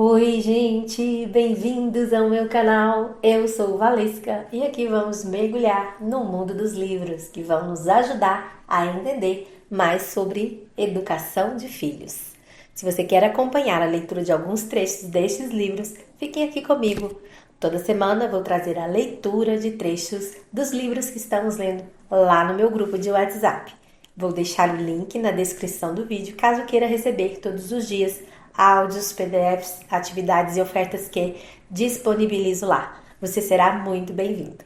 Oi, gente, bem-vindos ao meu canal. Eu sou Valesca e aqui vamos mergulhar no mundo dos livros que vão nos ajudar a entender mais sobre educação de filhos. Se você quer acompanhar a leitura de alguns trechos destes livros, fiquem aqui comigo. Toda semana vou trazer a leitura de trechos dos livros que estamos lendo lá no meu grupo de WhatsApp. Vou deixar o link na descrição do vídeo caso queira receber todos os dias áudios, PDFs, atividades e ofertas que disponibilizo lá. Você será muito bem-vindo.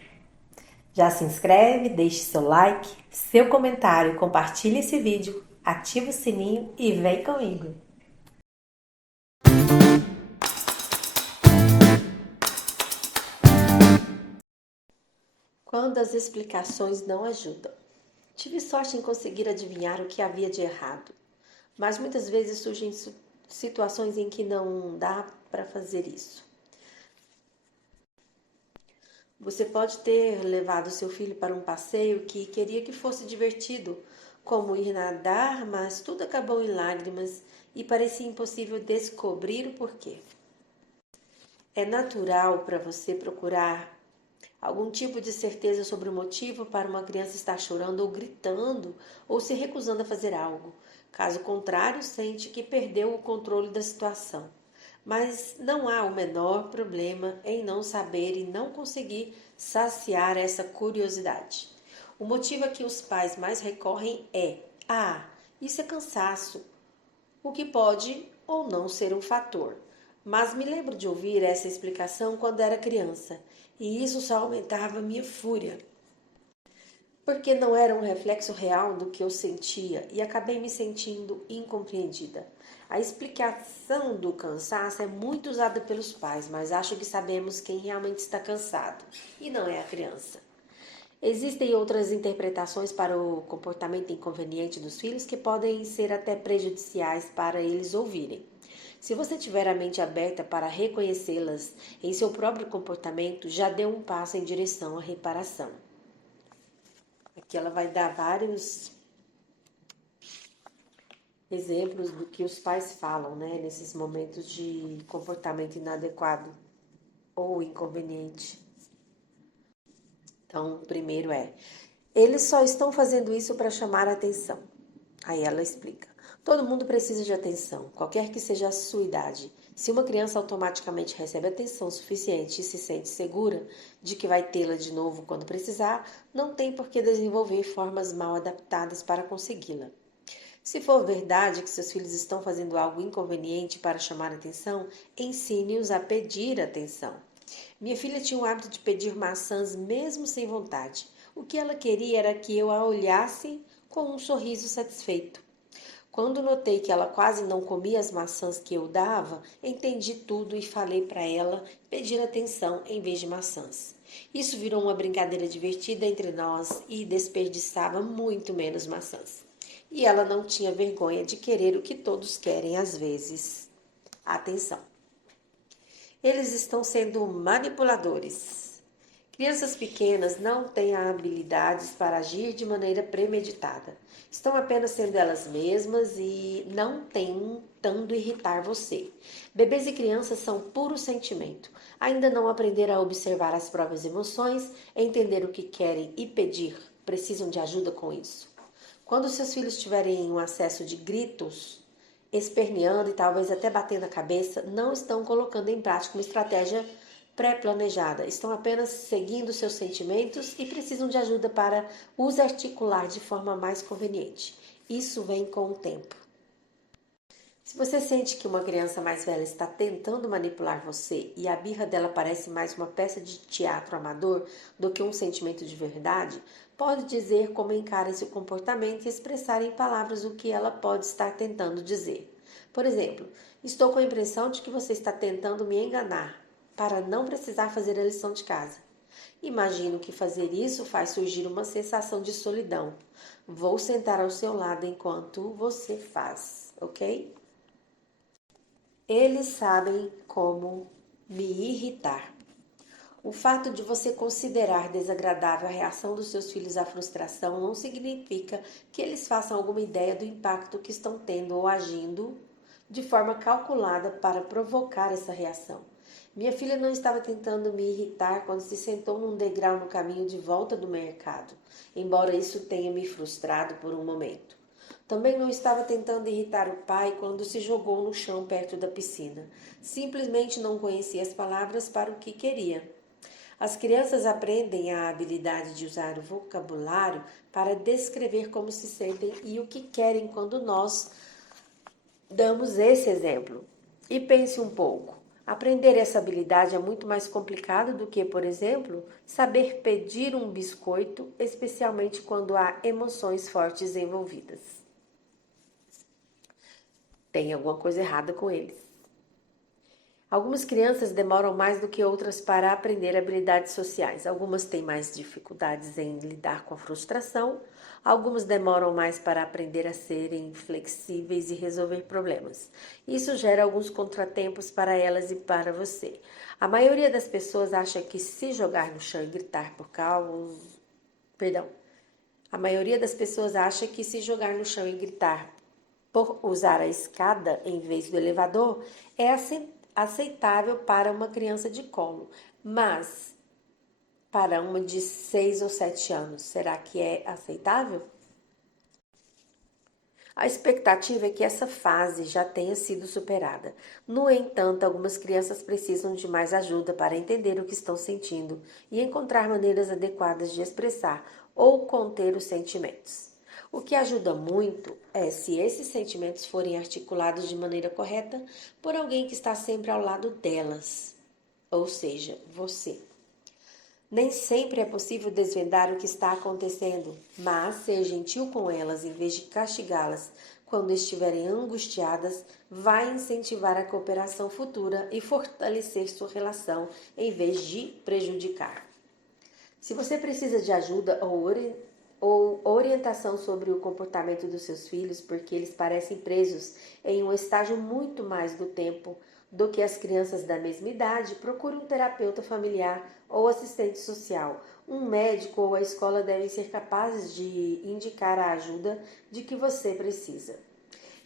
Já se inscreve, deixe seu like, seu comentário, compartilhe esse vídeo, ativa o sininho e vem comigo. Quando as explicações não ajudam. Tive sorte em conseguir adivinhar o que havia de errado, mas muitas vezes surgem situações em que não dá para fazer isso. Você pode ter levado seu filho para um passeio que queria que fosse divertido, como ir nadar, mas tudo acabou em lágrimas e parecia impossível descobrir o porquê. É natural para você procurar algum tipo de certeza sobre o motivo para uma criança estar chorando ou gritando ou se recusando a fazer algo. Caso contrário, sente que perdeu o controle da situação. Mas não há o menor problema em não saber e não conseguir saciar essa curiosidade. O motivo a que os pais mais recorrem é: isso é cansaço, o que pode ou não ser um fator. Mas me lembro de ouvir essa explicação quando era criança, e isso só aumentava minha fúria, porque não era um reflexo real do que eu sentia e acabei me sentindo incompreendida. A explicação do cansaço é muito usada pelos pais, mas acho que sabemos quem realmente está cansado, e não é a criança. Existem outras interpretações para o comportamento inconveniente dos filhos que podem ser até prejudiciais para eles ouvirem. Se você tiver a mente aberta para reconhecê-las em seu próprio comportamento, já deu um passo em direção à reparação. Aqui ela vai dar vários exemplos do que os pais falam, né, nesses momentos de comportamento inadequado ou inconveniente. Então, o primeiro é: eles só estão fazendo isso para chamar a atenção. Aí ela explica: todo mundo precisa de atenção, qualquer que seja a sua idade. Se uma criança automaticamente recebe atenção suficiente e se sente segura de que vai tê-la de novo quando precisar, não tem por que desenvolver formas mal adaptadas para consegui-la. Se for verdade que seus filhos estão fazendo algo inconveniente para chamar atenção, ensine-os a pedir atenção. Minha filha tinha o hábito de pedir maçãs mesmo sem vontade. O que ela queria era que eu a olhasse com um sorriso satisfeito. Quando notei que ela quase não comia as maçãs que eu dava, entendi tudo e falei para ela pedir atenção em vez de maçãs. Isso virou uma brincadeira divertida entre nós e desperdiçava muito menos maçãs. E ela não tinha vergonha de querer o que todos querem às vezes: atenção. Eles estão sendo manipuladores. Crianças pequenas não têm habilidades para agir de maneira premeditada. Estão apenas sendo elas mesmas e não tentando irritar você. Bebês e crianças são puro sentimento. Ainda não aprenderam a observar as próprias emoções, entender o que querem e pedir. Precisam de ajuda com isso. Quando seus filhos tiverem um acesso de gritos, esperneando e talvez até batendo a cabeça, não estão colocando em prática uma estratégia pré-planejada. Estão apenas seguindo seus sentimentos e precisam de ajuda para os articular de forma mais conveniente. Isso vem com o tempo. Se você sente que uma criança mais velha está tentando manipular você e a birra dela parece mais uma peça de teatro amador do que um sentimento de verdade, pode dizer como encara esse comportamento e expressar em palavras o que ela pode estar tentando dizer. Por exemplo: estou com a impressão de que você está tentando me enganar para não precisar fazer a lição de casa. Imagino que fazer isso faz surgir uma sensação de solidão. Vou sentar ao seu lado enquanto você faz, ok? Eles sabem como me irritar. O fato de você considerar desagradável a reação dos seus filhos à frustração não significa que eles façam alguma ideia do impacto que estão tendo ou agindo de forma calculada para provocar essa reação. Minha filha não estava tentando me irritar quando se sentou num degrau no caminho de volta do mercado, embora isso tenha me frustrado por um momento. Também não estava tentando irritar o pai quando se jogou no chão perto da piscina. Simplesmente não conhecia as palavras para o que queria. As crianças aprendem a habilidade de usar o vocabulário para descrever como se sentem e o que querem quando nós damos esse exemplo. E pense um pouco. Aprender essa habilidade é muito mais complicado do que, por exemplo, saber pedir um biscoito, especialmente quando há emoções fortes envolvidas. Tem alguma coisa errada com eles. Algumas crianças demoram mais do que outras para aprender habilidades sociais. Algumas têm mais dificuldades em lidar com a frustração. Algumas demoram mais para aprender a serem flexíveis e resolver problemas. Isso gera alguns contratempos para elas e para você. A maioria das pessoas acha que se jogar no chão e gritar por causa... A maioria das pessoas acha que se jogar no chão e gritar por usar a escada em vez do elevador é aceitável para uma criança de colo, mas para uma de 6 ou 7 anos, será que é aceitável? A expectativa é que essa fase já tenha sido superada. No entanto, algumas crianças precisam de mais ajuda para entender o que estão sentindo e encontrar maneiras adequadas de expressar ou conter os sentimentos. O que ajuda muito é se esses sentimentos forem articulados de maneira correta por alguém que está sempre ao lado delas, ou seja, você. Nem sempre é possível desvendar o que está acontecendo, mas ser gentil com elas em vez de castigá-las quando estiverem angustiadas vai incentivar a cooperação futura e fortalecer sua relação em vez de prejudicar. Se você precisa de ajuda ou orientação sobre o comportamento dos seus filhos, porque eles parecem presos em um estágio muito mais do tempo do que as crianças da mesma idade, procure um terapeuta familiar ou assistente social. Um médico ou a escola devem ser capazes de indicar a ajuda de que você precisa.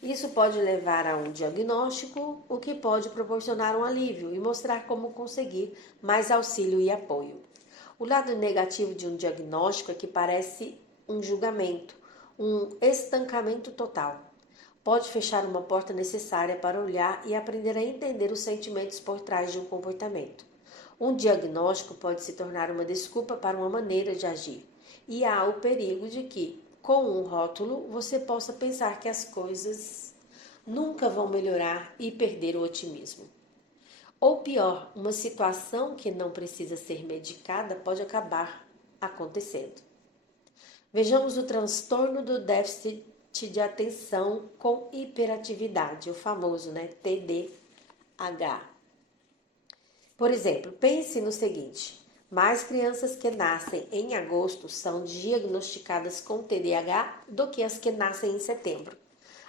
Isso pode levar a um diagnóstico, o que pode proporcionar um alívio e mostrar como conseguir mais auxílio e apoio. O lado negativo de um diagnóstico é que parece um julgamento, um estancamento total. Pode fechar uma porta necessária para olhar e aprender a entender os sentimentos por trás de um comportamento. Um diagnóstico pode se tornar uma desculpa para uma maneira de agir, e há o perigo de que, com um rótulo, você possa pensar que as coisas nunca vão melhorar e perder o otimismo. Ou pior, uma situação que não precisa ser medicada pode acabar acontecendo. Vejamos o transtorno do déficit de atenção com hiperatividade, o famoso, TDAH. Por exemplo, pense no seguinte: mais crianças que nascem em agosto são diagnosticadas com TDAH do que as que nascem em setembro.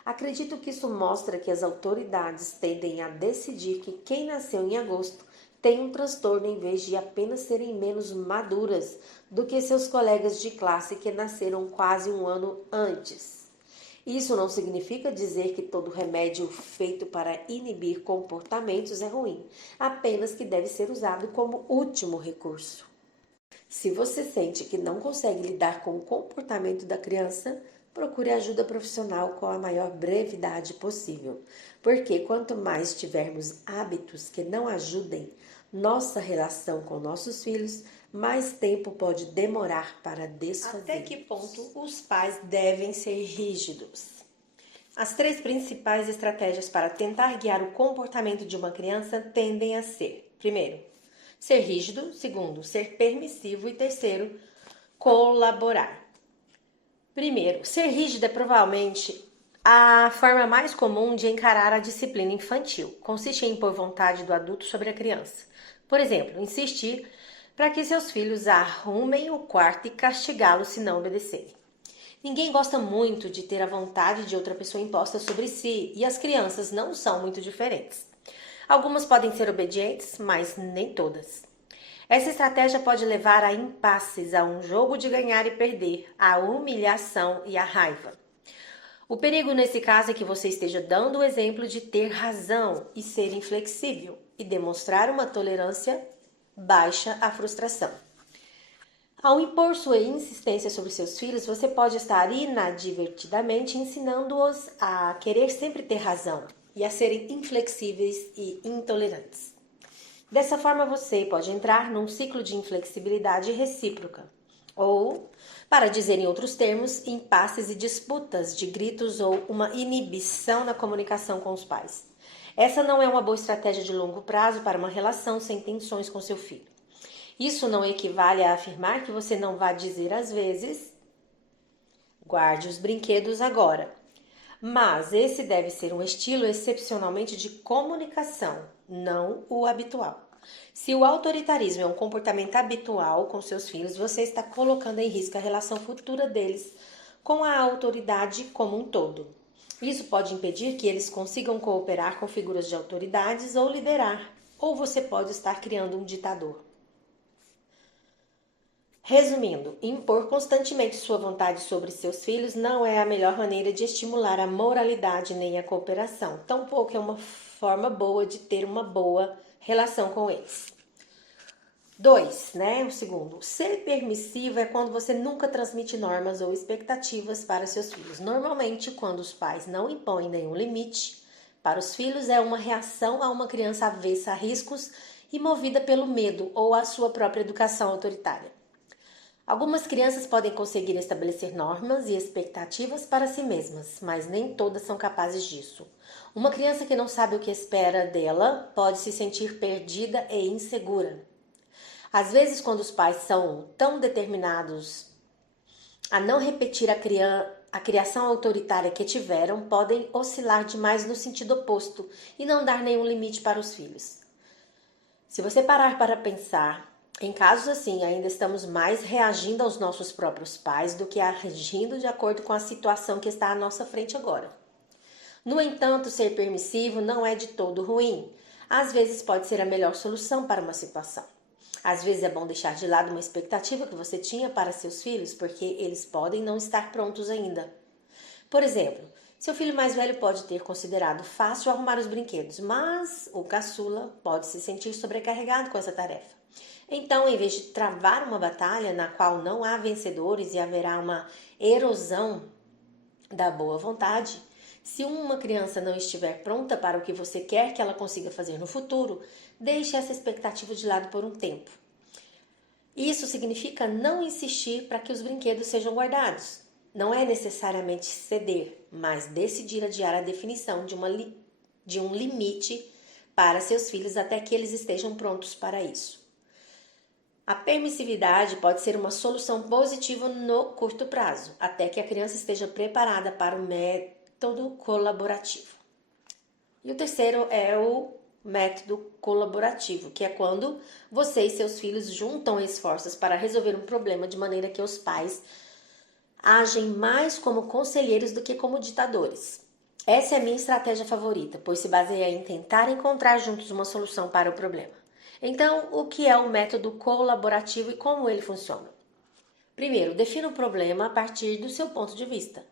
Acredito que isso mostra que as autoridades tendem a decidir que quem nasceu em agosto tem um transtorno em vez de apenas serem menos maduras do que seus colegas de classe que nasceram quase um ano antes. Isso não significa dizer que todo remédio feito para inibir comportamentos é ruim, apenas que deve ser usado como último recurso. Se você sente que não consegue lidar com o comportamento da criança, procure ajuda profissional com a maior brevidade possível, porque quanto mais tivermos hábitos que não ajudem nossa relação com nossos filhos, mais tempo pode demorar para desfazer. Até que ponto os pais devem ser rígidos? As 3 principais estratégias para tentar guiar o comportamento de uma criança tendem a ser: primeiro, ser rígido; segundo, ser permissivo; e terceiro, colaborar. Primeiro, ser rígido é provavelmente a forma mais comum de encarar a disciplina infantil. Consiste em impor vontade do adulto sobre a criança. Por exemplo, insistir para que seus filhos arrumem o quarto e castigá-los se não obedecerem. Ninguém gosta muito de ter a vontade de outra pessoa imposta sobre si, e as crianças não são muito diferentes. Algumas podem ser obedientes, mas nem todas. Essa estratégia pode levar a impasses, a um jogo de ganhar e perder, a humilhação e a raiva. O perigo nesse caso é que você esteja dando o exemplo de ter razão e ser inflexível e demonstrar uma tolerância baixa à frustração. Ao impor sua insistência sobre seus filhos, você pode estar inadvertidamente ensinando-os a querer sempre ter razão e a serem inflexíveis e intolerantes. Dessa forma, você pode entrar num ciclo de inflexibilidade recíproca, ou, para dizer em outros termos, impasses e disputas de gritos ou uma inibição na comunicação com os pais. Essa não é uma boa estratégia de longo prazo para uma relação sem tensões com seu filho. Isso não equivale a afirmar que você não vai dizer às vezes: guarde os brinquedos agora. Mas esse deve ser um estilo excepcionalmente de comunicação, não o habitual. Se o autoritarismo é um comportamento habitual com seus filhos, você está colocando em risco a relação futura deles com a autoridade como um todo. Isso pode impedir que eles consigam cooperar com figuras de autoridades ou liderar, ou você pode estar criando um ditador. Resumindo, impor constantemente sua vontade sobre seus filhos não é a melhor maneira de estimular a moralidade nem a cooperação. Tampouco é uma forma boa de ter uma boa relação com eles. 2, o segundo. Ser permissivo é quando você nunca transmite normas ou expectativas para seus filhos. Normalmente, quando os pais não impõem nenhum limite para os filhos, é uma reação a uma criança avessa a riscos e movida pelo medo ou a sua própria educação autoritária. Algumas crianças podem conseguir estabelecer normas e expectativas para si mesmas, mas nem todas são capazes disso. Uma criança que não sabe o que espera dela pode se sentir perdida e insegura. Às vezes, quando os pais são tão determinados a não repetir a criação autoritária que tiveram, podem oscilar demais no sentido oposto e não dar nenhum limite para os filhos. Se você parar para pensar, em casos assim, ainda estamos mais reagindo aos nossos próprios pais do que agindo de acordo com a situação que está à nossa frente agora. No entanto, ser permissivo não é de todo ruim. Às vezes pode ser a melhor solução para uma situação. Às vezes é bom deixar de lado uma expectativa que você tinha para seus filhos, porque eles podem não estar prontos ainda. Por exemplo, seu filho mais velho pode ter considerado fácil arrumar os brinquedos, mas o caçula pode se sentir sobrecarregado com essa tarefa. Então, em vez de travar uma batalha na qual não há vencedores e haverá uma erosão da boa vontade, se uma criança não estiver pronta para o que você quer que ela consiga fazer no futuro, deixe essa expectativa de lado por um tempo. Isso significa não insistir para que os brinquedos sejam guardados. Não é necessariamente ceder, mas decidir adiar a definição de um limite para seus filhos até que eles estejam prontos para isso. A permissividade pode ser uma solução positiva no curto prazo, até que a criança esteja preparada para o método colaborativo. E o terceiro é o método colaborativo, que é quando você e seus filhos juntam esforços para resolver um problema de maneira que os pais agem mais como conselheiros do que como ditadores. Essa é a minha estratégia favorita, pois se baseia em tentar encontrar juntos uma solução para o problema. Então, o que é o método colaborativo e como ele funciona? Primeiro, defina o problema a partir do seu ponto de vista.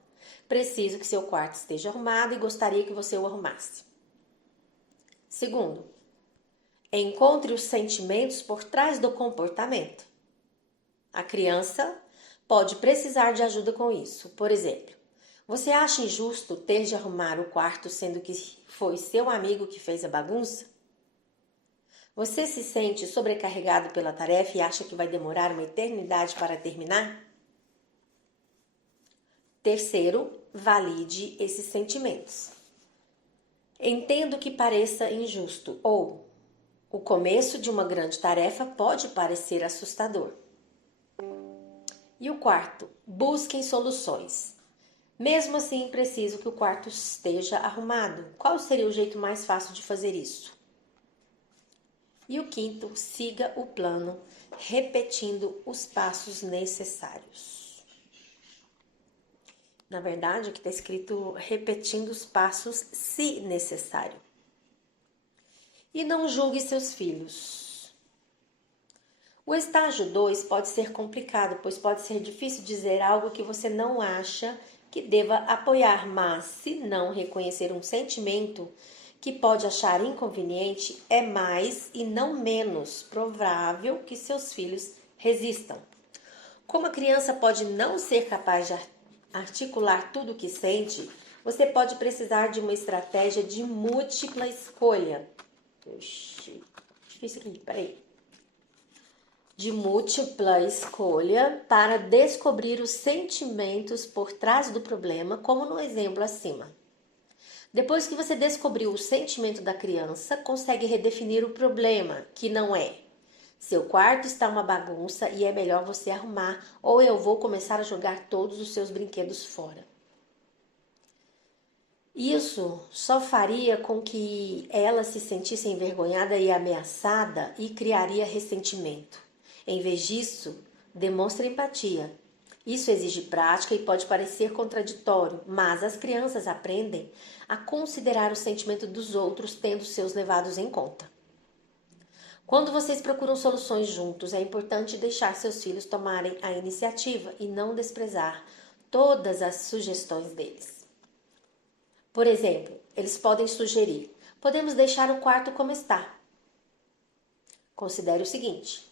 Preciso que seu quarto esteja arrumado e gostaria que você o arrumasse. Segundo, encontre os sentimentos por trás do comportamento. A criança pode precisar de ajuda com isso. Por exemplo, você acha injusto ter de arrumar o quarto sendo que foi seu amigo que fez a bagunça? Você se sente sobrecarregado pela tarefa e acha que vai demorar uma eternidade para terminar? Terceiro, valide esses sentimentos. Entendo que pareça injusto ou o começo de uma grande tarefa pode parecer assustador. E o quarto, busquem soluções. Mesmo assim, preciso que o quarto esteja arrumado. Qual seria o jeito mais fácil de fazer isso? E o quinto, siga o plano, repetindo os passos necessários. Na verdade, aqui está escrito repetindo os passos se necessário. E não julgue seus filhos. O estágio 2 pode ser complicado, pois pode ser difícil dizer algo que você não acha que deva apoiar, mas se não reconhecer um sentimento que pode achar inconveniente, é mais e não menos provável que seus filhos resistam. Como a criança pode não ser capaz de articular tudo o que sente, você pode precisar de uma estratégia de múltipla escolha. Oxi, difícil aqui, peraí. De múltipla escolha para descobrir os sentimentos por trás do problema, como no exemplo acima. Depois que você descobriu o sentimento da criança, consegue redefinir o problema, que não é: seu quarto está uma bagunça e é melhor você arrumar, ou eu vou começar a jogar todos os seus brinquedos fora. Isso só faria com que ela se sentisse envergonhada e ameaçada e criaria ressentimento. Em vez disso, demonstre empatia. Isso exige prática e pode parecer contraditório, mas as crianças aprendem a considerar o sentimento dos outros, tendo seus levados em conta. Quando vocês procuram soluções juntos, é importante deixar seus filhos tomarem a iniciativa e não desprezar todas as sugestões deles. Por exemplo, eles podem sugerir: podemos deixar o quarto como está. Considere o seguinte: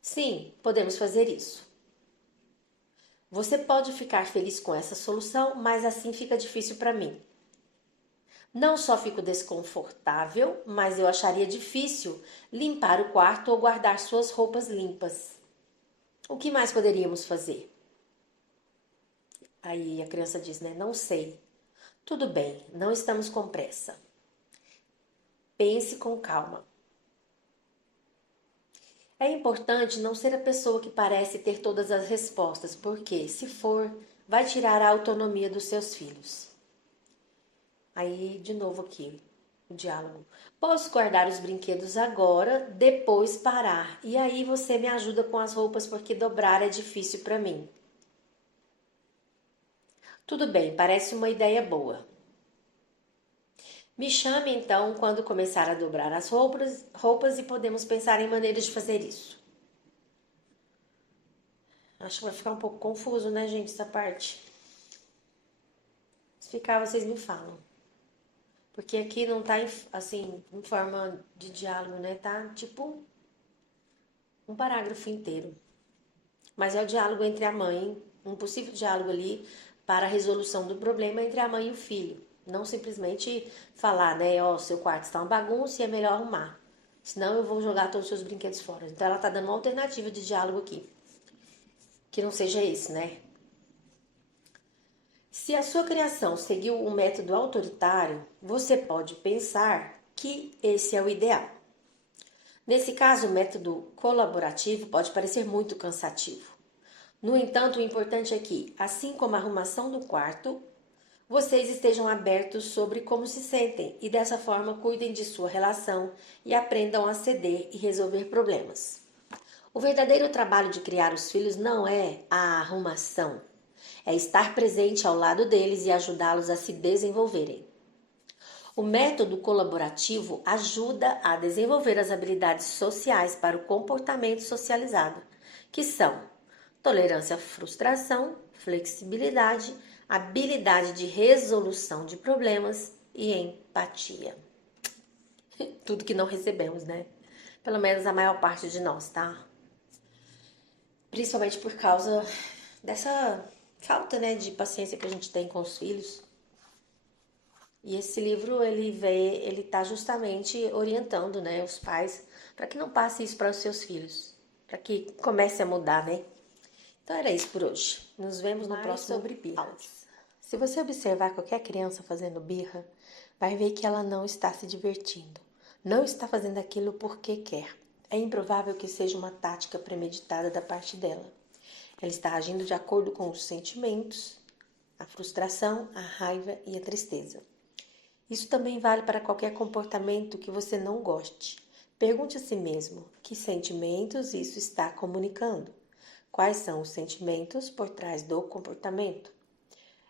sim, podemos fazer isso. Você pode ficar feliz com essa solução, mas assim fica difícil para mim. Não só fico desconfortável, mas eu acharia difícil limpar o quarto ou guardar suas roupas limpas. O que mais poderíamos fazer? Aí a criança diz, né? Não sei. Tudo bem, não estamos com pressa. Pense com calma. É importante não ser a pessoa que parece ter todas as respostas, porque, se for, vai tirar a autonomia dos seus filhos. Aí, de novo aqui, o diálogo. Posso guardar os brinquedos agora, depois parar. E aí você me ajuda com as roupas, porque dobrar é difícil para mim. Tudo bem, parece uma ideia boa. Me chame então quando começar a dobrar as roupas e podemos pensar em maneiras de fazer isso. Acho que vai ficar um pouco confuso, né, gente, essa parte. Se ficar, vocês me falam. Porque aqui não tá, assim, em forma de diálogo, né? Tá, tipo, um parágrafo inteiro. Mas é o diálogo entre a mãe, um possível diálogo ali para a resolução do problema entre a mãe e o filho. Não simplesmente falar, né? Ó, seu quarto está uma bagunça e é melhor arrumar. Senão eu vou jogar todos os seus brinquedos fora. Então ela tá dando uma alternativa de diálogo aqui. Que não seja esse, né? Se a sua criação seguiu um método autoritário, você pode pensar que esse é o ideal. Nesse caso, o método colaborativo pode parecer muito cansativo. No entanto, o importante é que, assim como a arrumação do quarto, vocês estejam abertos sobre como se sentem e dessa forma cuidem de sua relação e aprendam a ceder e resolver problemas. O verdadeiro trabalho de criar os filhos não é a arrumação, é estar presente ao lado deles e ajudá-los a se desenvolverem. O método colaborativo ajuda a desenvolver as habilidades sociais para o comportamento socializado, que são tolerância à frustração, flexibilidade, habilidade de resolução de problemas e empatia. Tudo que não recebemos, né? Pelo menos a maior parte de nós, tá? Principalmente por causa dessa falta, né, de paciência que a gente tem com os filhos. E esse livro, ele tá justamente orientando, né, os pais para que não passe isso para os seus filhos, para que comece a mudar, né? Então era isso por hoje. Nos vemos no próximo sobre birras. Se você observar qualquer criança fazendo birra, vai ver que ela não está se divertindo. Não está fazendo aquilo porque quer. É improvável que seja uma tática premeditada da parte dela. Ela está agindo de acordo com os sentimentos, a frustração, a raiva e a tristeza. Isso também vale para qualquer comportamento que você não goste. Pergunte a si mesmo: que sentimentos isso está comunicando? Quais são os sentimentos por trás do comportamento?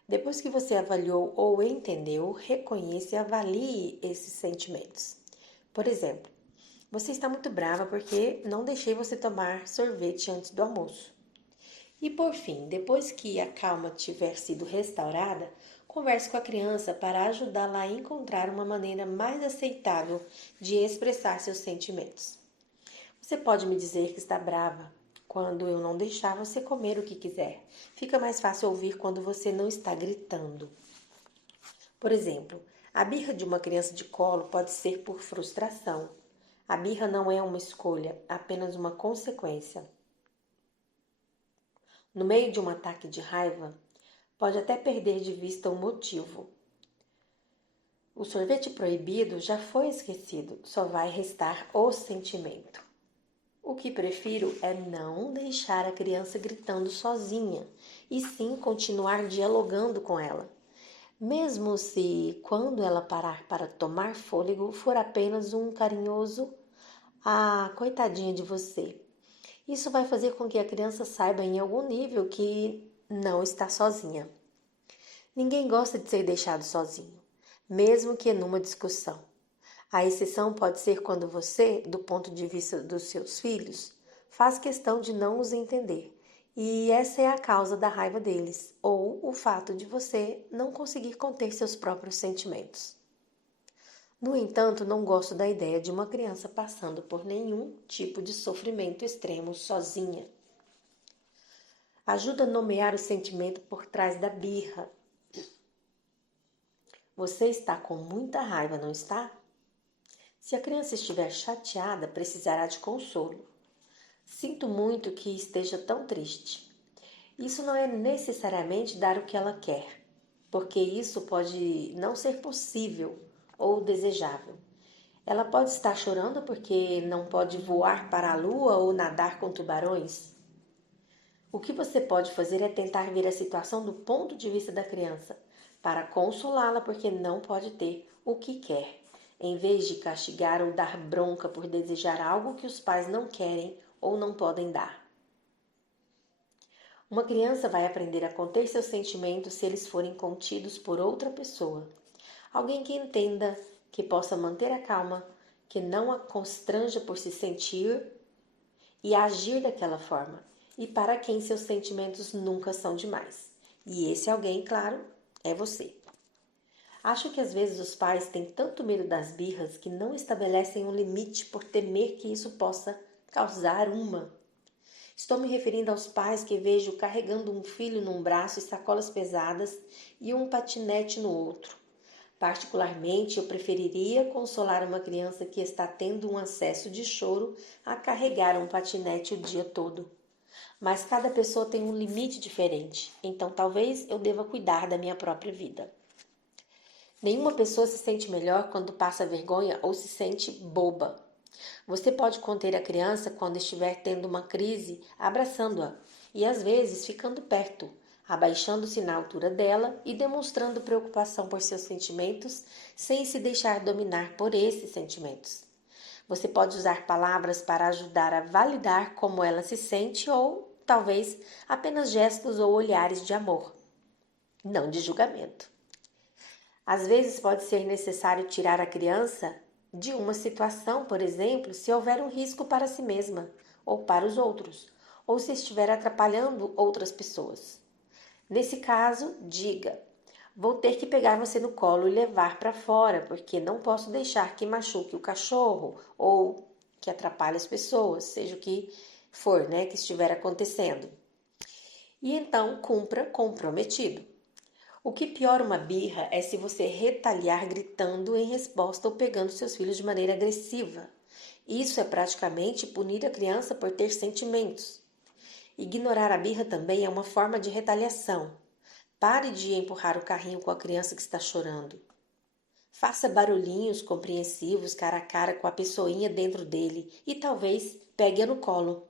Depois que você avaliou ou entendeu, reconheça e avalie esses sentimentos. Por exemplo, você está muito brava porque não deixei você tomar sorvete antes do almoço. E por fim, depois que a calma tiver sido restaurada, converse com a criança para ajudá-la a encontrar uma maneira mais aceitável de expressar seus sentimentos. Você pode me dizer que está brava quando eu não deixar você comer o que quiser. Fica mais fácil ouvir quando você não está gritando. Por exemplo, a birra de uma criança de colo pode ser por frustração. A birra não é uma escolha, apenas uma consequência. No meio de um ataque de raiva, pode até perder de vista o motivo. O sorvete proibido já foi esquecido, só vai restar o sentimento. O que prefiro é não deixar a criança gritando sozinha, e sim continuar dialogando com ela. Mesmo se, quando ela parar para tomar fôlego, for apenas um carinhoso "Ah, coitadinha de você". Isso vai fazer com que a criança saiba em algum nível que não está sozinha. Ninguém gosta de ser deixado sozinho, mesmo que numa discussão. A exceção pode ser quando você, do ponto de vista dos seus filhos, faz questão de não os entender. E essa é a causa da raiva deles, ou o fato de você não conseguir conter seus próprios sentimentos. No entanto, não gosto da ideia de uma criança passando por nenhum tipo de sofrimento extremo sozinha. Ajuda a nomear o sentimento por trás da birra. Você está com muita raiva, não está? Se a criança estiver chateada, precisará de consolo. Sinto muito que esteja tão triste. Isso não é necessariamente dar o que ela quer, porque isso pode não ser possível ou desejável. Ela pode estar chorando porque não pode voar para a lua ou nadar com tubarões. O que você pode fazer é tentar ver a situação do ponto de vista da criança, para consolá-la porque não pode ter o que quer, em vez de castigar ou dar bronca por desejar algo que os pais não querem ou não podem dar. Uma criança vai aprender a conter seus sentimentos se eles forem contidos por outra pessoa. Alguém que entenda, que possa manter a calma, que não a constranja por se sentir e agir daquela forma, e para quem seus sentimentos nunca são demais. E esse alguém, claro, é você. Acho que às vezes os pais têm tanto medo das birras que não estabelecem um limite por temer que isso possa causar uma. Estou me referindo aos pais que vejo carregando um filho num braço e sacolas pesadas e um patinete no outro. Particularmente, eu preferiria consolar uma criança que está tendo um acesso de choro a carregar um patinete o dia todo. Mas cada pessoa tem um limite diferente, então talvez eu deva cuidar da minha própria vida. Nenhuma pessoa se sente melhor quando passa vergonha ou se sente boba. Você pode conter a criança quando estiver tendo uma crise, abraçando-a e às vezes ficando perto, abaixando-se na altura dela e demonstrando preocupação por seus sentimentos sem se deixar dominar por esses sentimentos. Você pode usar palavras para ajudar a validar como ela se sente ou, talvez, apenas gestos ou olhares de amor, não de julgamento. Às vezes pode ser necessário tirar a criança de uma situação, por exemplo, se houver um risco para si mesma ou para os outros, ou se estiver atrapalhando outras pessoas. Nesse caso, diga: vou ter que pegar você no colo e levar para fora, porque não posso deixar que machuque o cachorro ou que atrapalhe as pessoas, seja o que for, que estiver acontecendo. E então cumpra como prometido. O que piora uma birra é se você retaliar gritando em resposta ou pegando seus filhos de maneira agressiva. Isso é praticamente punir a criança por ter sentimentos. Ignorar a birra também é uma forma de retaliação. Pare de empurrar o carrinho com a criança que está chorando. Faça barulhinhos compreensivos cara a cara com a pessoinha dentro dele e talvez pegue-a no colo.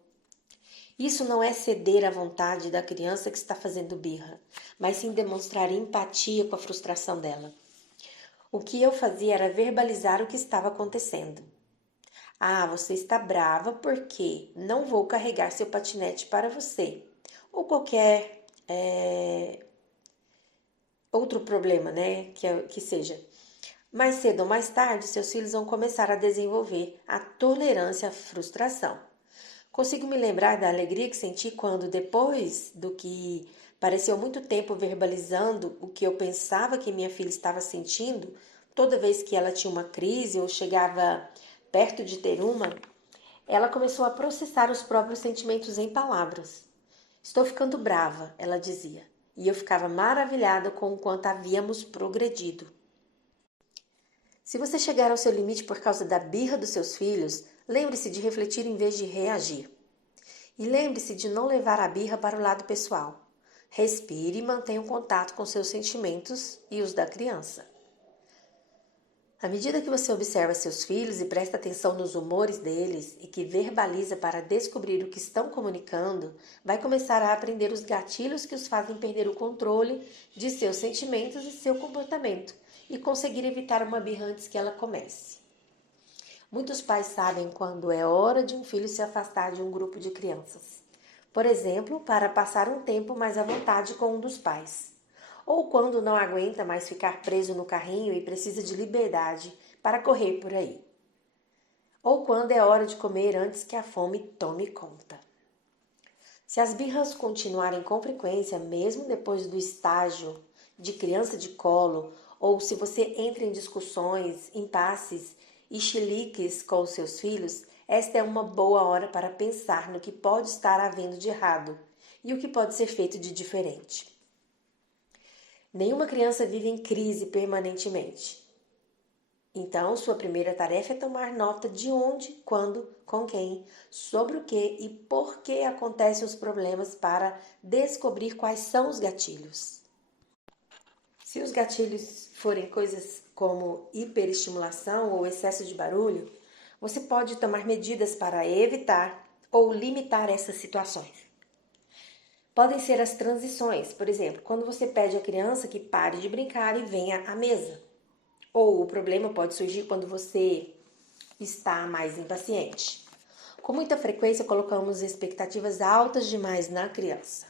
Isso não é ceder à vontade da criança que está fazendo birra, mas sim demonstrar empatia com a frustração dela. O que eu fazia era verbalizar o que estava acontecendo. Ah, você está brava porque não vou carregar seu patinete para você. Ou qualquer outro problema, que seja. Mais cedo ou mais tarde, seus filhos vão começar a desenvolver a tolerância à frustração. Consigo me lembrar da alegria que senti quando, depois do que pareceu muito tempo verbalizando o que eu pensava que minha filha estava sentindo, toda vez que ela tinha uma crise ou chegava perto de ter uma, ela começou a processar os próprios sentimentos em palavras. Estou ficando brava, ela dizia, e eu ficava maravilhada com o quanto havíamos progredido. Se você chegar ao seu limite por causa da birra dos seus filhos, lembre-se de refletir em vez de reagir. E lembre-se de não levar a birra para o lado pessoal. Respire e mantenha um contato com seus sentimentos e os da criança. À medida que você observa seus filhos e presta atenção nos humores deles e que verbaliza para descobrir o que estão comunicando, vai começar a aprender os gatilhos que os fazem perder o controle de seus sentimentos e seu comportamento e conseguir evitar uma birra antes que ela comece. Muitos pais sabem quando é hora de um filho se afastar de um grupo de crianças. Por exemplo, para passar um tempo mais à vontade com um dos pais. Ou quando não aguenta mais ficar preso no carrinho e precisa de liberdade para correr por aí. Ou quando é hora de comer antes que a fome tome conta. Se as birras continuarem com frequência, mesmo depois do estágio de criança de colo, ou se você entra em discussões, impasses e chiliques com os seus filhos, esta é uma boa hora para pensar no que pode estar havendo de errado e o que pode ser feito de diferente. Nenhuma criança vive em crise permanentemente. Então, sua primeira tarefa é tomar nota de onde, quando, com quem, sobre o que e por que acontecem os problemas para descobrir quais são os gatilhos. Se os gatilhos forem coisas como hiperestimulação ou excesso de barulho, você pode tomar medidas para evitar ou limitar essas situações. Podem ser as transições, por exemplo, quando você pede à criança que pare de brincar e venha à mesa. Ou o problema pode surgir quando você está mais impaciente. Com muita frequência, colocamos expectativas altas demais na criança.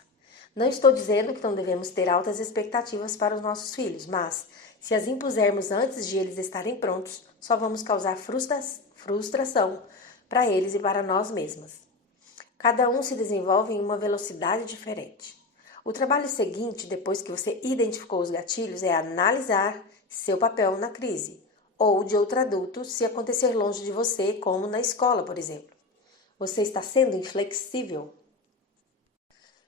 Não estou dizendo que não devemos ter altas expectativas para os nossos filhos, mas se as impusermos antes de eles estarem prontos, só vamos causar frustração para eles e para nós mesmas. Cada um se desenvolve em uma velocidade diferente. O trabalho seguinte, depois que você identificou os gatilhos, é analisar seu papel na crise, ou de outro adulto, se acontecer longe de você, como na escola, por exemplo. Você está sendo inflexível?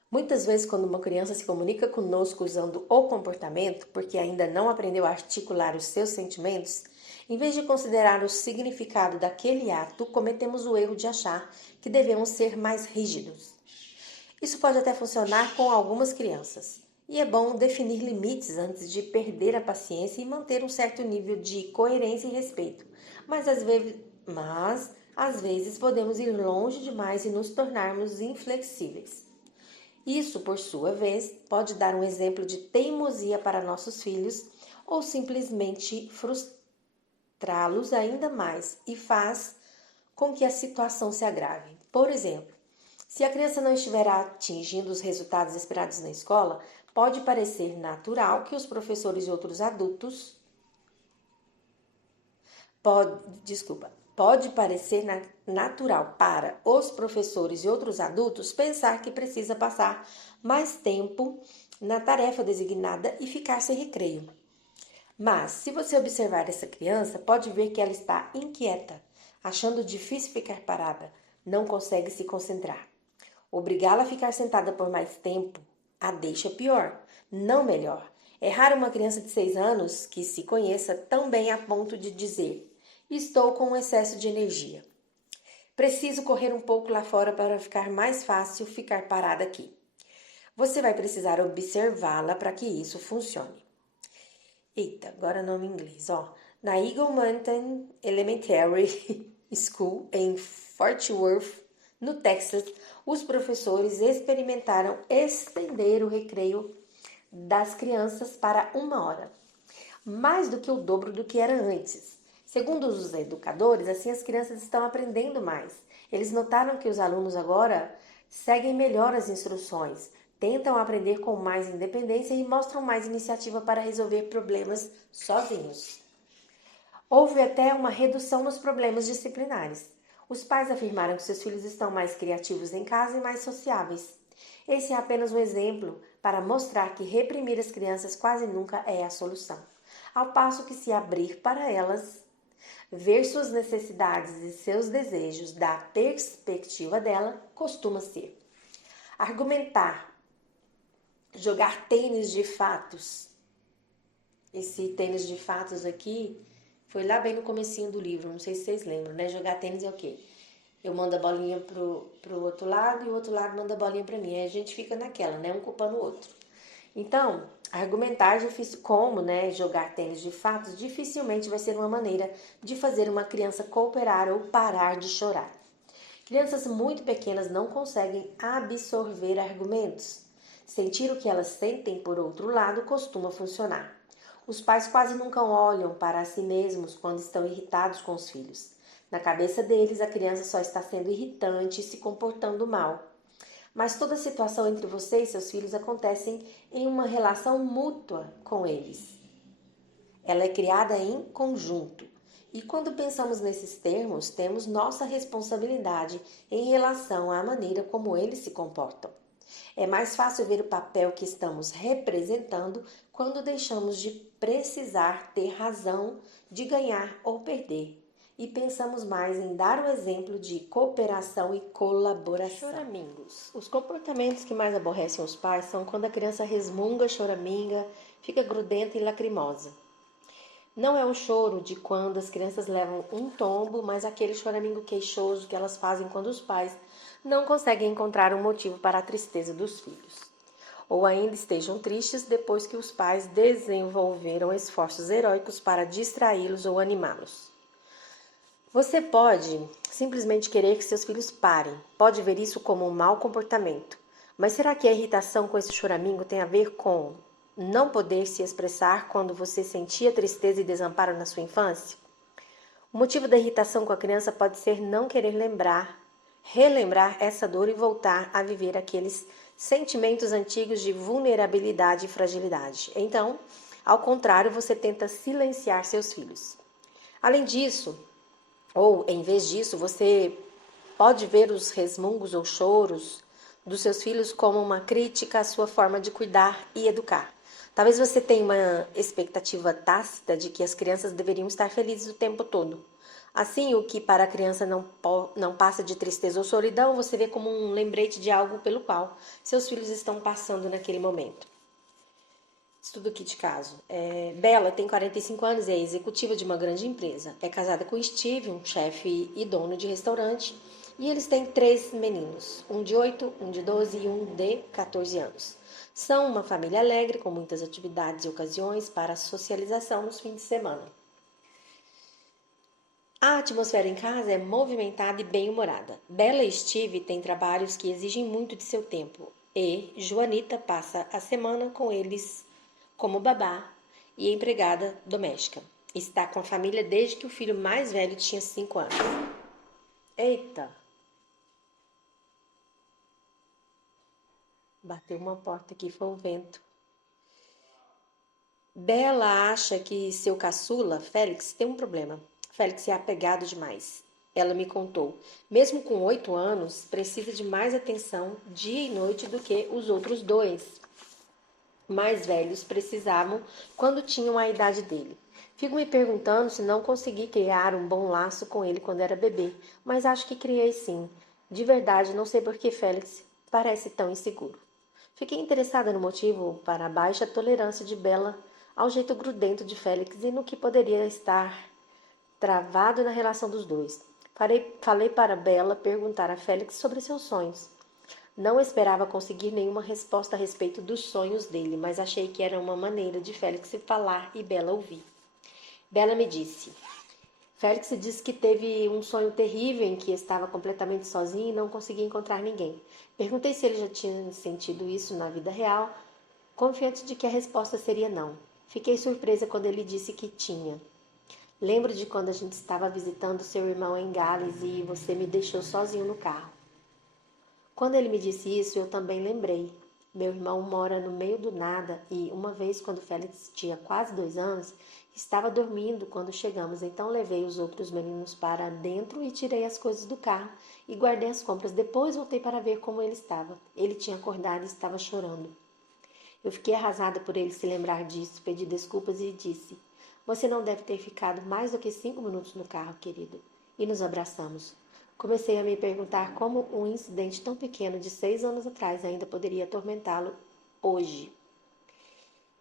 Muitas vezes, quando uma criança se comunica conosco usando o comportamento, porque ainda não aprendeu a articular os seus sentimentos, em vez de considerar o significado daquele ato, cometemos o erro de achar que devemos ser mais rígidos. Isso pode até funcionar com algumas crianças, e é bom definir limites antes de perder a paciência e manter um certo nível de coerência e respeito, mas às vezes podemos ir longe demais e nos tornarmos inflexíveis. Isso, por sua vez, pode dar um exemplo de teimosia para nossos filhos ou simplesmente frustrá-los ainda mais e faz com que a situação se agrave. Por exemplo, se a criança não estiver atingindo os resultados esperados na escola, pode parecer natural que os professores e outros adultos Pode parecer natural para os professores e outros adultos pensar que precisa passar mais tempo na tarefa designada e ficar sem recreio. Mas, se você observar essa criança, pode ver que ela está inquieta, achando difícil ficar parada, não consegue se concentrar. Obrigá-la a ficar sentada por mais tempo a deixa pior, não melhor. É raro uma criança de 6 anos que se conheça tão bem a ponto de dizer: estou com um excesso de energia. Preciso correr um pouco lá fora para ficar mais fácil ficar parada aqui. Você vai precisar observá-la para que isso funcione. Eita, agora nome em inglês, ó. Na Eagle Mountain Elementary School, em Fort Worth, no Texas, os professores experimentaram estender o recreio das crianças para 1 hora, mais do que o dobro do que era antes. Segundo os educadores, assim as crianças estão aprendendo mais. Eles notaram que os alunos agora seguem melhor as instruções, tentam aprender com mais independência e mostram mais iniciativa para resolver problemas sozinhos. Houve até uma redução nos problemas disciplinares. Os pais afirmaram que seus filhos estão mais criativos em casa e mais sociáveis. Esse é apenas um exemplo para mostrar que reprimir as crianças quase nunca é a solução, ao passo que se abrir para elas, ver suas necessidades e seus desejos da perspectiva dela, costuma ser. Argumentar, jogar tênis de fatos. Esse tênis de fatos aqui foi lá bem no comecinho do livro, não sei se vocês lembram, né? Jogar tênis é o quê? Eu mando a bolinha pro outro lado e o outro lado manda a bolinha para mim. Aí a gente fica naquela, né? Um culpando o outro. Então, argumentar difícil como, né? Jogar tênis de fatos dificilmente vai ser uma maneira de fazer uma criança cooperar ou parar de chorar. Crianças muito pequenas não conseguem absorver argumentos. Sentir o que elas sentem, por outro lado, costuma funcionar. Os pais quase nunca olham para si mesmos quando estão irritados com os filhos. Na cabeça deles, a criança só está sendo irritante e se comportando mal. Mas toda situação entre você e seus filhos acontece em uma relação mútua com eles. Ela é criada em conjunto. E quando pensamos nesses termos, temos nossa responsabilidade em relação à maneira como eles se comportam. É mais fácil ver o papel que estamos representando quando deixamos de precisar ter razão de ganhar ou perder e pensamos mais em dar o exemplo de cooperação e colaboração. Choramingos. Os comportamentos que mais aborrecem os pais são quando a criança resmunga, choraminga, fica grudenta e lacrimosa. Não é o choro de quando as crianças levam um tombo, mas aquele choramingo queixoso que elas fazem quando os pais não conseguem encontrar um motivo para a tristeza dos filhos. Ou ainda estejam tristes depois que os pais desenvolveram esforços heróicos para distraí-los ou animá-los. Você pode simplesmente querer que seus filhos parem, pode ver isso como um mau comportamento. Mas será que a irritação com esse choramingo tem a ver com não poder se expressar quando você sentia tristeza e desamparo na sua infância? O motivo da irritação com a criança pode ser não querer relembrar essa dor e voltar a viver aqueles sentimentos antigos de vulnerabilidade e fragilidade. Então, ao contrário, você tenta silenciar seus filhos. Além disso, ou em vez disso, você pode ver os resmungos ou choros dos seus filhos como uma crítica à sua forma de cuidar e educar. Talvez você tenha uma expectativa tácita de que as crianças deveriam estar felizes o tempo todo. Assim, o que para a criança não passa de tristeza ou solidão, você vê como um lembrete de algo pelo qual seus filhos estão passando naquele momento. Estudo aqui de caso. Bella tem 45 anos e é executiva de uma grande empresa. É casada com Steve, um chefe e dono de restaurante. E eles têm 3 meninos, um de 8, um de 12 e um de 14 anos. São uma família alegre, com muitas atividades e ocasiões para socialização nos fins de semana. A atmosfera em casa é movimentada e bem-humorada. Bella e Steve têm trabalhos que exigem muito de seu tempo. E Joanita passa a semana com eles como babá e empregada doméstica. Está com a família desde que o filho mais velho tinha 5 anos. Eita! Bateu uma porta aqui, foi o vento. Bella acha que seu caçula, Félix, tem um problema. Félix é apegado demais. Ela me contou. Mesmo com 8 anos, precisa de mais atenção dia e noite do que os outros 2 mais velhos precisavam quando tinham a idade dele. Fico me perguntando se não consegui criar um bom laço com ele quando era bebê, mas acho que criei sim. De verdade, não sei por que Félix parece tão inseguro. Fiquei interessada no motivo para a baixa tolerância de Bella ao jeito grudento de Félix e no que poderia estar travado na relação dos dois. Falei para Bella perguntar a Félix sobre seus sonhos. Não esperava conseguir nenhuma resposta a respeito dos sonhos dele, mas achei que era uma maneira de Félix falar e Bella ouvir. Bella me disse. Félix disse que teve um sonho terrível em que estava completamente sozinho e não conseguia encontrar ninguém. Perguntei se ele já tinha sentido isso na vida real, confiante de que a resposta seria não. Fiquei surpresa quando ele disse que tinha. Lembro de quando a gente estava visitando seu irmão em Gales e você me deixou sozinho no carro. Quando ele me disse isso, eu também lembrei. Meu irmão mora no meio do nada e uma vez, quando Félix tinha quase 2 anos, estava dormindo quando chegamos. Então levei os outros meninos para dentro e tirei as coisas do carro e guardei as compras. Depois voltei para ver como ele estava. Ele tinha acordado e estava chorando. Eu fiquei arrasada por ele se lembrar disso, pedi desculpas e disse: Você não deve ter ficado mais do que 5 minutos no carro, querido. E nos abraçamos. Comecei a me perguntar como um incidente tão pequeno de 6 anos atrás ainda poderia atormentá-lo hoje.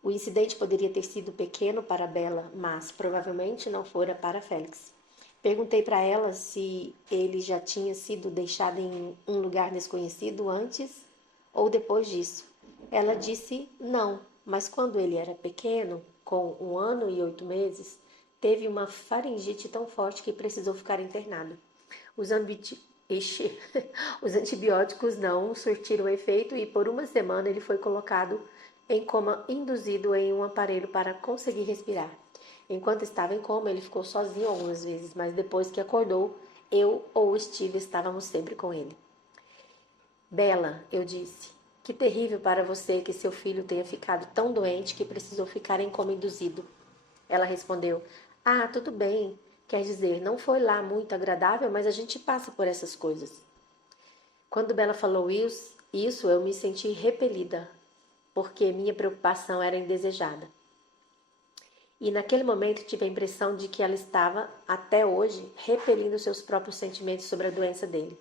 O incidente poderia ter sido pequeno para Bella, mas provavelmente não fora para Félix. Perguntei para ela se ele já tinha sido deixado em um lugar desconhecido antes ou depois disso. Ela disse não, mas quando ele era pequeno, com 1 ano e 8 meses, teve uma faringite tão forte que precisou ficar internado. Os, Os antibióticos não surtiram efeito e por uma semana ele foi colocado em coma induzido em um aparelho para conseguir respirar. Enquanto estava em coma, ele ficou sozinho algumas vezes, mas depois que acordou, eu ou Steve estávamos sempre com ele. Bella, eu disse, que terrível para você que seu filho tenha ficado tão doente que precisou ficar em coma induzido. Ela respondeu, tudo bem. Quer dizer, não foi lá muito agradável, mas a gente passa por essas coisas. Quando Bella falou isso, eu me senti repelida, porque minha preocupação era indesejada. E naquele momento tive a impressão de que ela estava, até hoje, repelindo seus próprios sentimentos sobre a doença dele.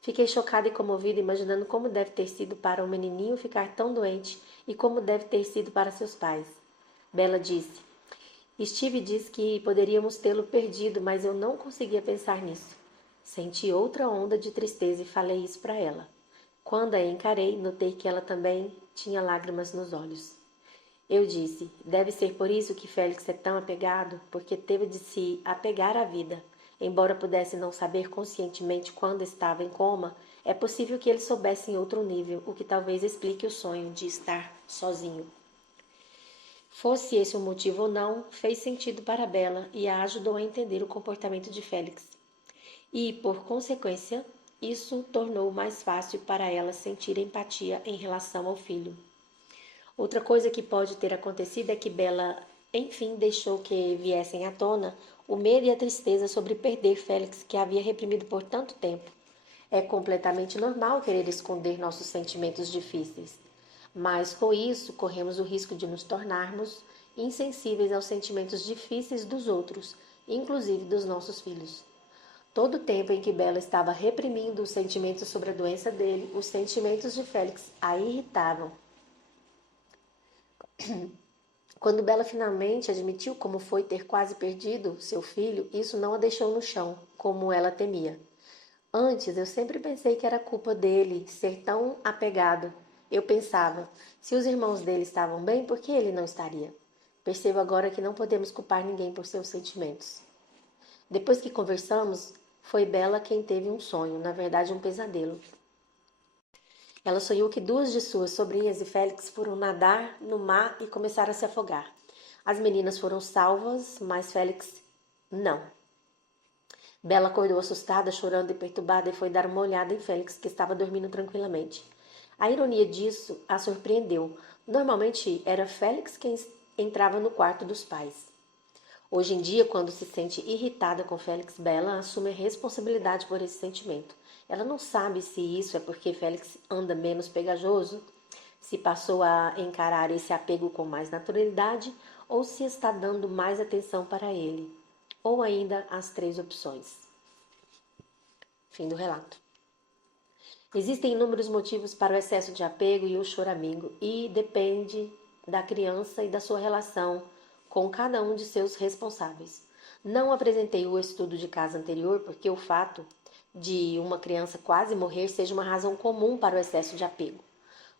Fiquei chocada e comovida, imaginando como deve ter sido para um menininho ficar tão doente e como deve ter sido para seus pais. Bella disse, Steve disse que poderíamos tê-lo perdido, mas eu não conseguia pensar nisso. Senti outra onda de tristeza e falei isso para ela. Quando a encarei, notei que ela também tinha lágrimas nos olhos. Eu disse, deve ser por isso que Félix é tão apegado, porque teve de se apegar à vida. Embora pudesse não saber conscientemente quando estava em coma, é possível que ele soubesse em outro nível, o que talvez explique o sonho de estar sozinho. Fosse esse o motivo ou não, fez sentido para Bella e a ajudou a entender o comportamento de Félix. E, por consequência, isso tornou mais fácil para ela sentir empatia em relação ao filho. Outra coisa que pode ter acontecido é que Bella, enfim, deixou que viessem à tona o medo e a tristeza sobre perder Félix, que havia reprimido por tanto tempo. É completamente normal querer esconder nossos sentimentos difíceis, mas com isso corremos o risco de nos tornarmos insensíveis aos sentimentos difíceis dos outros, inclusive dos nossos filhos. Todo o tempo em que Bella estava reprimindo os sentimentos sobre a doença dele, os sentimentos de Félix a irritavam. Quando Bella finalmente admitiu como foi ter quase perdido seu filho, isso não a deixou no chão, como ela temia. Antes, eu sempre pensei que era culpa dele ser tão apegado. Eu pensava, se os irmãos dele estavam bem, por que ele não estaria? Percebo agora que não podemos culpar ninguém por seus sentimentos. Depois que conversamos, foi Bella quem teve um sonho, na verdade um pesadelo. Ela sonhou que 2 de suas sobrinhas e Félix foram nadar no mar e começaram a se afogar. As meninas foram salvas, mas Félix não. Bella acordou assustada, chorando e perturbada e foi dar uma olhada em Félix, que estava dormindo tranquilamente. A ironia disso a surpreendeu. Normalmente era Félix quem entrava no quarto dos pais. Hoje em dia, quando se sente irritada com Félix, Bella assume a responsabilidade por esse sentimento. Ela não sabe se isso é porque Félix anda menos pegajoso, se passou a encarar esse apego com mais naturalidade ou se está dando mais atenção para ele. Ou ainda as 3 opções. Fim do relato. Existem inúmeros motivos para o excesso de apego e o choramingo e depende da criança e da sua relação com cada um de seus responsáveis. Não apresentei o estudo de caso anterior porque o fato de uma criança quase morrer seja uma razão comum para o excesso de apego.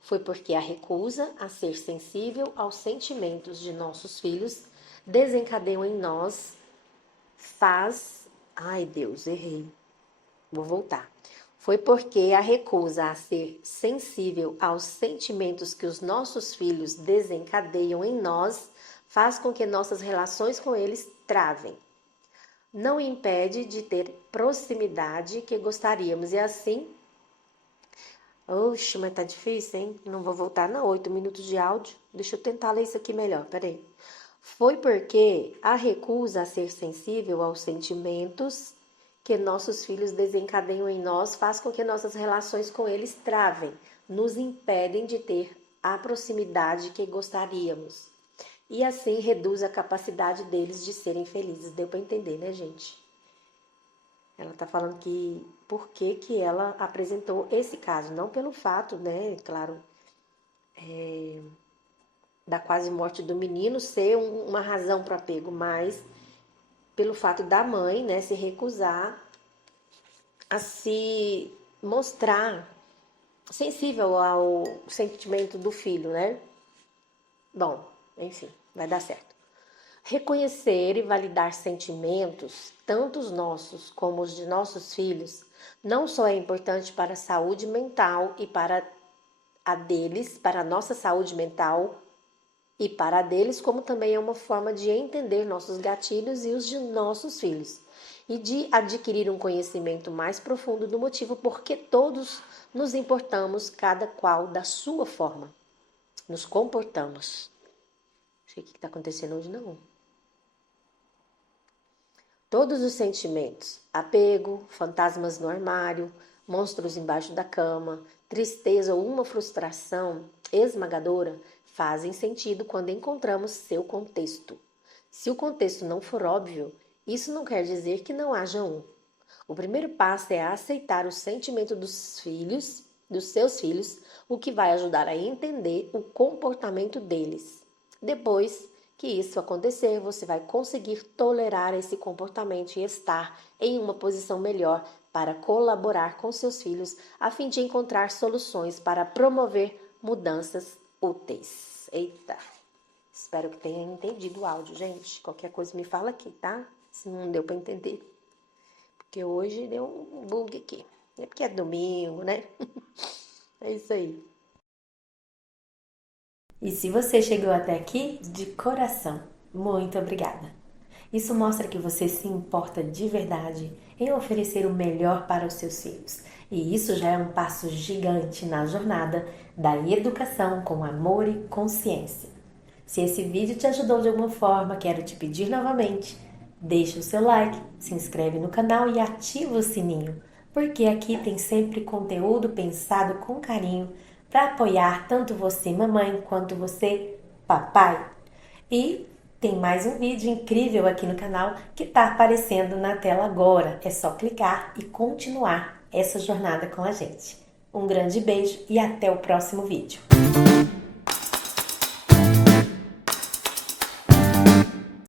Foi porque a recusa a ser sensível aos sentimentos de nossos filhos desencadeiam em nós Ai, Deus, errei. Vou voltar. Foi porque a recusa a ser sensível aos sentimentos que os nossos filhos desencadeiam em nós faz com que nossas relações com eles travem. Não impede de ter proximidade que gostaríamos e assim Oxe, mas tá difícil, hein? Não vou voltar, não. 8 minutos de áudio. Deixa eu tentar ler isso aqui melhor, peraí. Foi porque a recusa a ser sensível aos sentimentos que nossos filhos desencadeiam em nós faz com que nossas relações com eles travem, nos impedem de ter a proximidade que gostaríamos. E assim reduz a capacidade deles de serem felizes. Deu para entender, né, gente? Ela tá falando que por que ela apresentou esse caso, não pelo fato, né, claro, da quase morte do menino ser uma razão para apego, mas pelo fato da mãe, né, se recusar a se mostrar sensível ao sentimento do filho, né? Bom, enfim, vai dar certo. Reconhecer e validar sentimentos, tanto os nossos como os de nossos filhos, não só é importante para a saúde mental e para a deles, para a nossa saúde mental e para a deles, como também é uma forma de entender nossos gatilhos e os de nossos filhos, e de adquirir um conhecimento mais profundo do motivo porque todos nos importamos, cada qual da sua forma. Nos comportamos. Não sei o que está acontecendo hoje, não. Todos os sentimentos, apego, fantasmas no armário, monstros embaixo da cama, tristeza ou uma frustração esmagadora, fazem sentido quando encontramos seu contexto. Se o contexto não for óbvio, isso não quer dizer que não haja um. O primeiro passo é aceitar o sentimento dos seus filhos, o que vai ajudar a entender o comportamento deles. Depois que isso acontecer, você vai conseguir tolerar esse comportamento e estar em uma posição melhor para colaborar com seus filhos, a fim de encontrar soluções para promover mudanças úteis. Eita, espero que tenha entendido o áudio, gente. Qualquer coisa me fala aqui, tá? Se não deu para entender. Porque hoje deu um bug aqui. É porque é domingo, né? É isso aí. E se você chegou até aqui, de coração, muito obrigada. Isso mostra que você se importa de verdade em oferecer o melhor para os seus filhos. E isso já é um passo gigante na jornada da educação com amor e consciência. Se esse vídeo te ajudou de alguma forma, quero te pedir novamente, deixa o seu like, se inscreve no canal e ativa o sininho, porque aqui tem sempre conteúdo pensado com carinho para apoiar tanto você, mamãe, quanto você, papai. E tem mais um vídeo incrível aqui no canal que está aparecendo na tela agora. É só clicar e continuar essa jornada com a gente. Um grande beijo e até o próximo vídeo.